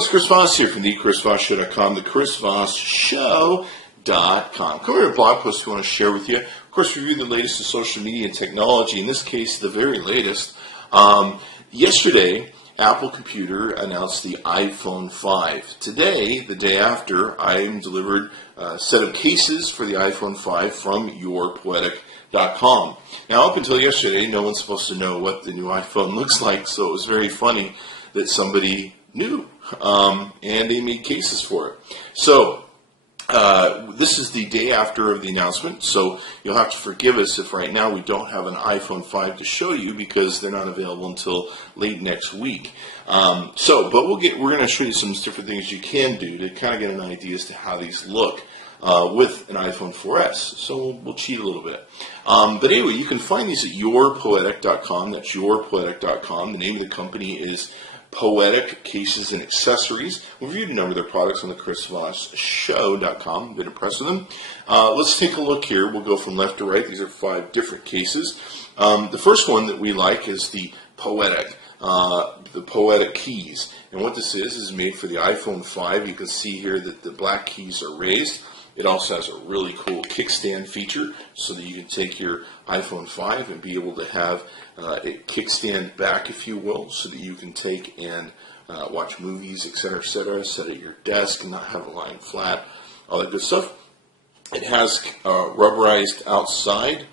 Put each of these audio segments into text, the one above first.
It's Chris Voss here from the chrisvossshow.com, the chrisvossshow.com. Come here, a blog post we want to share with you. Of course, review the latest in social media and technology. In this case, the very latest. Yesterday, Apple Computer announced the iPhone 5. Today, the day after, I delivered a set of cases for the iPhone 5 from Poetic.com. Now, up until yesterday, no one's supposed to know what the new iPhone looks like, so it was very funny that somebody knew, and they made cases for it. So, this is the day after of the announcement, so you'll have to forgive us if right now we don't have an iPhone 5 to show you because they're not available until late next week. But we're going to show you some different things you can do to kind of get an idea as to how these look with an iPhone 4S. So we'll cheat a little bit. But anyway, you can find these at yourpoetic.com. That's yourpoetic.com. The name of the company is Poetic Cases and Accessories. We've reviewed a number of their products on the chrisvossshow.com. Been impressed with them. Let's take a look here. We'll go from left to right. These are 5 different cases. The first one that we like is the Poetic keys. And what this is made for the iPhone 5. You can see here that the black keys are raised. It also has a really cool kickstand feature so that you can take your iPhone 5 and be able to have it kickstand back, if you will, so that you can take and watch movies, etc., set at your desk and not have it lying flat, all that good stuff. It has rubberized outside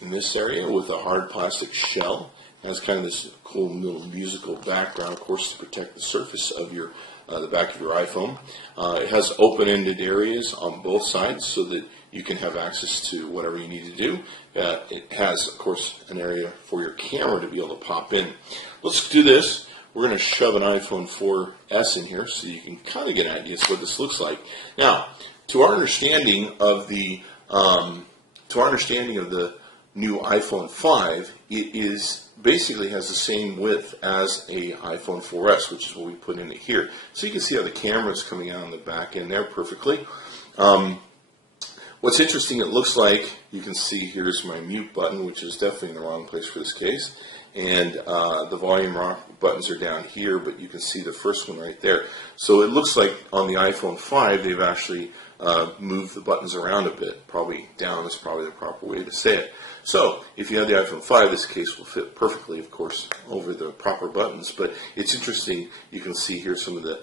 in this area with a hard plastic shell. It has kind of this cool little musical background, of course, to protect the surface of your the back of your iPhone. It has open-ended areas on both sides so that you can have access to whatever you need to do. It has, of course, an area for your camera to be able to pop in. Let's do this. We're going to shove an iPhone 4S in here so you can kind of get an idea of what this looks like. Now, to our understanding of the new iPhone 5, it is basically has the same width as a iPhone 4S, which is what we put in it here. So you can see how the camera is coming out on the back end there perfectly. What's interesting, it looks like, you can see here's my mute button, which is definitely in the wrong place for this case. And the volume buttons are down here, but you can see the first one right there. So it looks like on the iPhone 5, they've actually moved the buttons around a bit. Probably down is probably the proper way to say it. So if you have the iPhone 5, this case will fit perfectly, of course, over the proper buttons. But it's interesting. You can see here some of the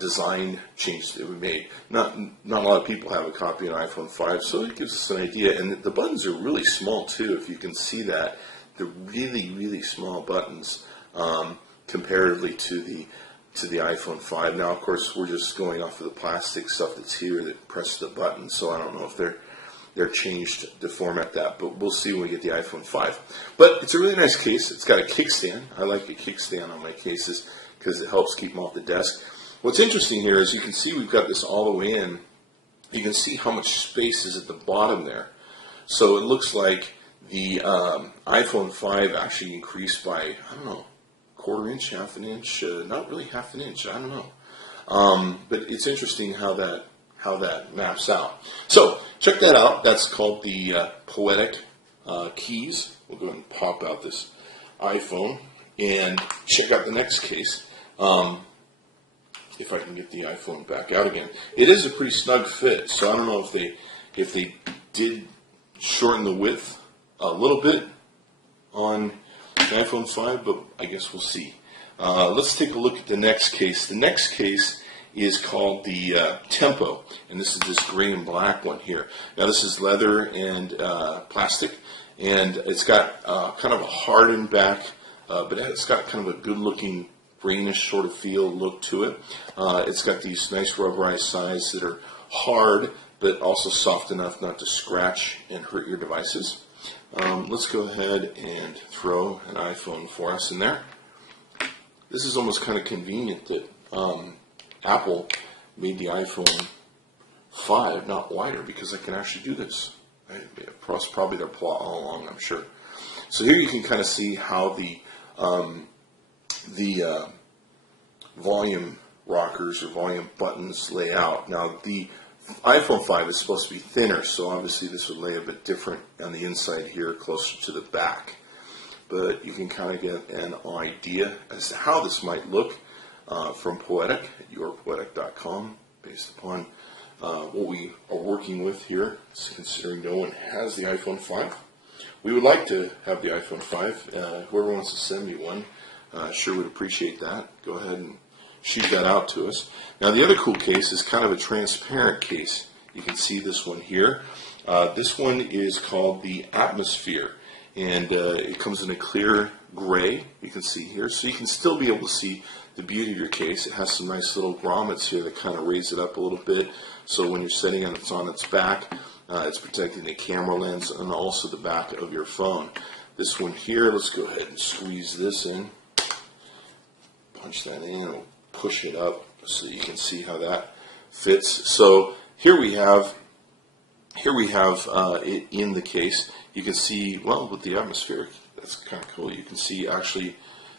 design changes that we made. Not a lot of people have a copy of an iPhone 5, so it gives us an idea. And the buttons are really small, too, if you can see that. They're really, really small buttons comparatively to the iPhone 5. Now, of course, we're just going off of the plastic stuff that's here that presses the button, so I don't know if they're changed to format that, but we'll see when we get the iPhone 5. But it's a really nice case. It's got a kickstand. I like a kickstand on my cases because it helps keep them off the desk. What's interesting here is you can see we've got this all the way in. You can see how much space is at the bottom there. So it looks like the iPhone 5 actually increased by, I don't know, quarter inch, half an inch, not really half an inch, I don't know. But it's interesting how that maps out. So check that out. That's called the Poetic keys. We'll go ahead and pop out this iPhone and check out the next case. If I can get the iPhone back out again. It is a pretty snug fit, so I don't know if they did shorten the width a little bit on the iPhone 5, but I guess we'll see. Let's take a look at the next case. The next case is called the Tempo, and this is this gray and black one here. Now this is leather and plastic, and it's got kind of a hardened back, but it's got kind of a good-looking greenish sort of feel look to it. It's got these nice rubberized sides that are hard, but also soft enough not to scratch and hurt your devices. Let's go ahead and throw an iPhone 4S in there. This is almost kind of convenient that Apple made the iPhone 5 not wider because I can actually do this. Right? It's probably their plot all along, I'm sure. So here you can kind of see how the volume rockers or volume buttons lay out. Now the iPhone 5 is supposed to be thinner, so obviously this would lay a bit different on the inside here, closer to the back. But you can kind of get an idea as to how this might look. from Poetic at yourpoetic.com, based upon what we are working with here, considering no one has the iPhone 5. We would like to have the iPhone 5. Whoever wants to send me one, sure would appreciate that. Go ahead and shoot that out to us. Now, the other cool case is kind of a transparent case. You can see this one here. This one is called the Atmosphere, and it comes in a clear gray, you can see here, so you can still be able to see the beauty of your case. It has some nice little grommets here that kind of raise it up a little bit, so when you're setting it, it's on its back. It's protecting the camera lens and also the back of your phone. This one here, let's go ahead and squeeze this in. Punch that in, and we'll push it up so you can see how that fits. So here we have it in the case. You can see, well, with the Atmosphere, that's kind of cool. You can see actually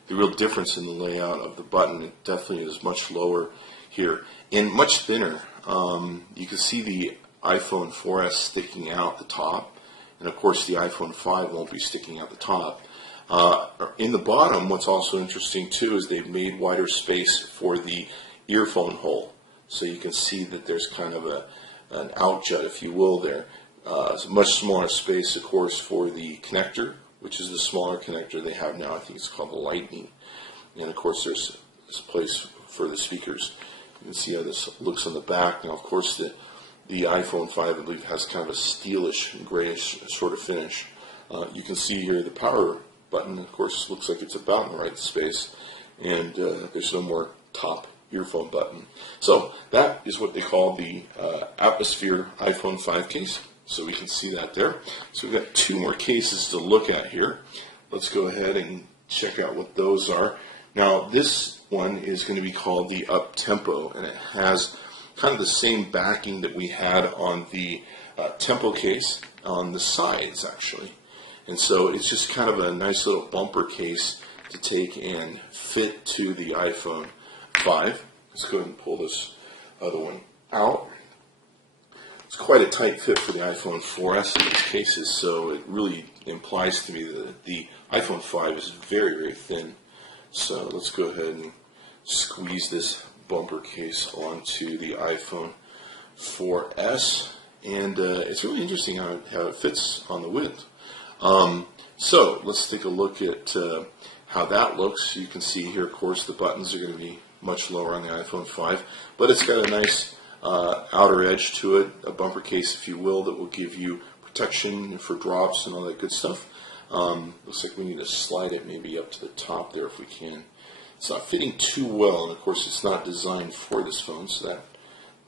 the real difference in the layout of the button. It definitely is much lower here and much thinner. You can see the iPhone 4S sticking out the top, and of course the iPhone 5 won't be sticking out the top. In the bottom, what's also interesting too is they've made wider space for the earphone hole, so you can see that there's kind of an out jut, if you will, there. It's a much smaller space, of course, for the connector, which is the smaller connector they have now. I think it's called the Lightning, and of course there's a place for the speakers. You can see how this looks on the back. Now, of course, the iPhone 5, I believe, has kind of a steelish, grayish sort of finish. You can see here the power button, of course, looks like it's about in the right space, and there's no more top earphone button. So that is what they call the Atmosphere iPhone 5 case. So we can see that there. So we've got two more cases to look at here. Let's go ahead and check out what those are. Now, this one is going to be called the Up Tempo, and it has kind of the same backing that we had on the Tempo case on the sides, actually. And so it's just kind of a nice little bumper case to take and fit to the iPhone 5. Let's go ahead and pull this other one out. It's quite a tight fit for the iPhone 4S in these cases, so it really implies to me that the iPhone 5 is very, very thin. So let's go ahead and squeeze this bumper case onto the iPhone 4S, and it's really interesting how it fits on the width. So let's take a look at how that looks. You can see here, of course, the buttons are going to be much lower on the iPhone 5, but it's got a nice outer edge to it, a bumper case, if you will, that will give you protection for drops and all that good stuff. Looks like we need to slide it maybe up to the top there if we can. It's not fitting too well, and of course it's not designed for this phone, so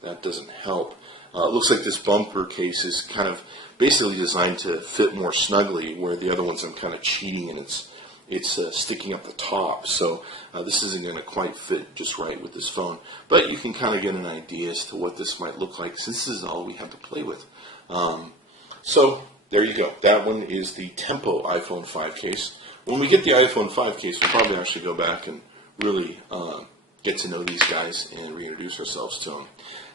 that doesn't help. It looks like this bumper case is kind of basically designed to fit more snugly, where the other ones I'm kind of cheating and it's sticking up the top. So this isn't going to quite fit just right with this phone. But you can kind of get an idea as to what this might look like, since this is all we have to play with. So there you go. That one is the Tempo iPhone 5 case. When we get the iPhone 5 case, we'll probably actually go back and really get to know these guys and reintroduce ourselves to them.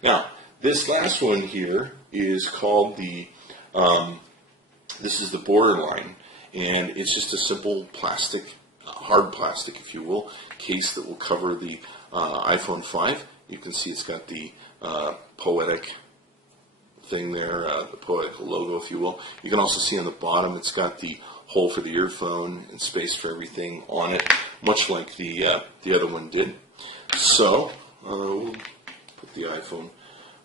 Now, this last one here is called the, this is the Borderline, and it's just a simple plastic, hard plastic, if you will, case that will cover the iPhone 5. You can see it's got the Poetic thing there, the Poetic logo, if you will. You can also see on the bottom it's got the hole for the earphone and space for everything on it, much like the other one did. So we'll put the iPhone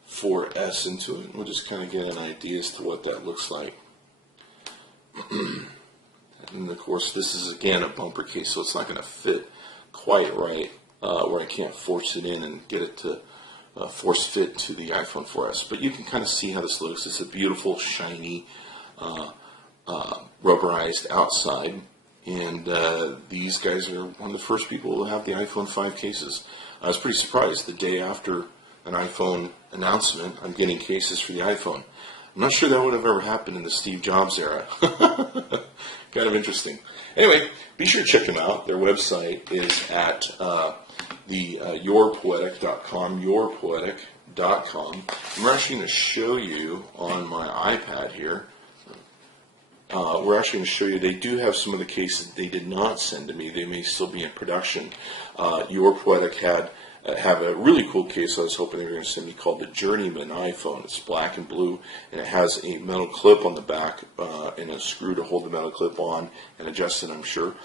4S into it, and we'll just kind of get an idea as to what that looks like. And of course, this is again a bumper case, so it's not going to fit quite right where I can't force it in and get it to force fit to the iPhone 4S. But you can kind of see how this looks. It's a beautiful, shiny, rubberized outside, and these guys are one of the first people to have the iPhone 5 cases. I was pretty surprised. The day after an iPhone announcement, I'm getting cases for the iPhone. I'm not sure that would have ever happened in the Steve Jobs era. Kind of interesting. Anyway, be sure to check them out. Their website is at yourpoetic.com, yourpoetic.com. I'm actually going to show you on my iPad here. we're actually going to show you, they do have some of the cases they did not send to me. They may still be in production. Your Poetic have a really cool case I was hoping they were going to send me called the Journeyman iPhone. It's black and blue, and it has a metal clip on the back and a screw to hold the metal clip on and adjust it, I'm sure,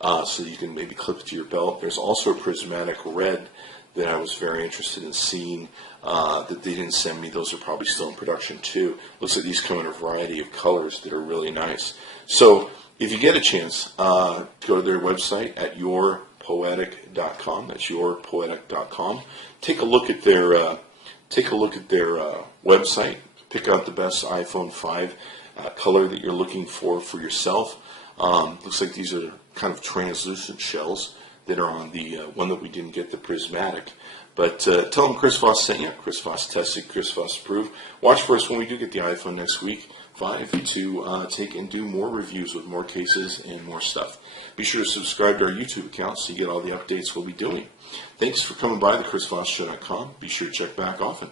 so you can maybe clip it to your belt. There's also a prismatic red that I was very interested in seeing that they didn't send me. Those are probably still in production too. Looks like these come in a variety of colors that are really nice. So if you get a chance, go to their website at yourpoetic.com. That's yourpoetic.com. Take a look at their website. Pick out the best iPhone 5 color that you're looking for yourself. Looks like these are kind of translucent shells that are on the one that we didn't get, the prismatic. But tell them Chris Voss sent you. Chris Voss tested, Chris Voss approved. Watch for us when we do get the iPhone next week 5 to take and do more reviews with more cases and more stuff. Be sure to subscribe to our YouTube account so you get all the updates we'll be doing. Thanks for coming by the ChrisVossShow.com. Be sure to check back often.